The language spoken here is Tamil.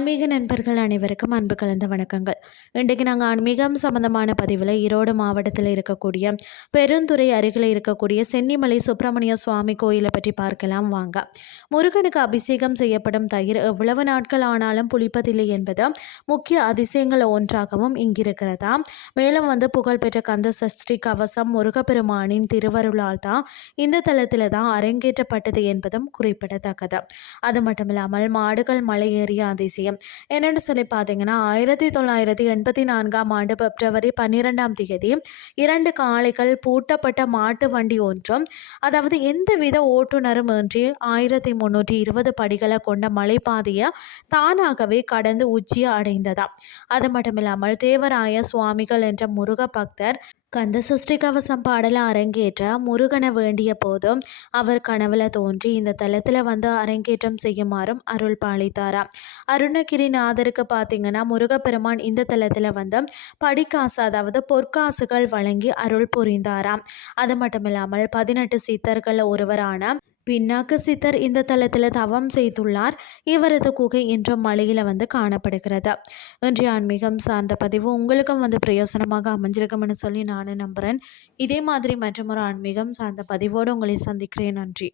ஆன்மீக நண்பர்கள் அனைவருக்கும் அன்பு கலந்த வணக்கங்கள். இன்றைக்கு நாங்கள் ஆன்மீகம் சம்பந்தமான பதிவில் ஈரோடு மாவட்டத்தில் இருக்கக்கூடிய பெருந்துறை அருகில் இருக்கக்கூடிய சென்னிமலை சுப்பிரமணிய சுவாமி கோயிலை பற்றி பார்க்கலாம் வாங்க. முருகனுக்கு அபிஷேகம் செய்யப்படும் தயிர் எவ்வளவு நாட்கள் ஆனாலும் புளிப்பதில்லை என்பது முக்கிய அதிசயங்கள் ஒன்றாகவும் இங்கிருக்கிறதா. மேலும் புகழ்பெற்ற கந்த சஷ்டி கவசம் முருகப்பெருமானின் திருவருளால் தான் இந்த தளத்தில் தான் அரங்கேற்றப்பட்டது என்பதும் குறிப்பிடத்தக்கது. அது மட்டும் இல்லாமல் மாடுகள் மலையேறிய அதிசயம் என்னென்னு சொல்லி பார்த்தீங்கன்னா 1984 பிப்ரவரி 12 2 காளைகள் பூட்டப்பட்ட மாட்டு வண்டி ஒன்றும், அதாவது எந்தவித ஓட்டுநரும் இன்றி 1320 படிகளை கொண்ட மலைப்பாதையை தானாகவே கடந்து உச்சியை அடைந்ததாம். அது மட்டும் இல்லாமல் தேவராய சுவாமிகள் என்ற முருக பக்தர் கந்த சஷ்டி கவசம் பாடல அரங்கேற்ற முருகனை வேண்டிய போதும் அவர் கனவுல தோன்றி இந்த தலத்தில் அரங்கேற்றம் செய்யுமாறும் அருள் பாலித்தாராம். அருணகிரிநாதருக்கு பார்த்தீங்கன்னா முருகப்பெருமான் இந்த தலத்தில் படிக்காசு, அதாவது பொற்காசுகள் வழங்கி அருள் புரிந்தாராம். அது மட்டும் இல்லாமல் 18 சித்தர்கள் ஒருவரான பின்னாக்கு சித்தர் இந்த தலத்தில் தவம் செய்துள்ளார். இவரது குகை இன்றும் மலையில் காணப்படுகிறது. இன்றைய ஆன்மீகம் சார்ந்த பதிவு உங்களுக்கும் பிரயோசனமாக அமைஞ்சிருக்கும்னு சொல்லி நானும் நம்புகிறேன். இதே மாதிரி மற்றொரு ஆன்மீகம் சார்ந்த பதிவோடு உங்களை சந்திக்கிறேன். நன்றி.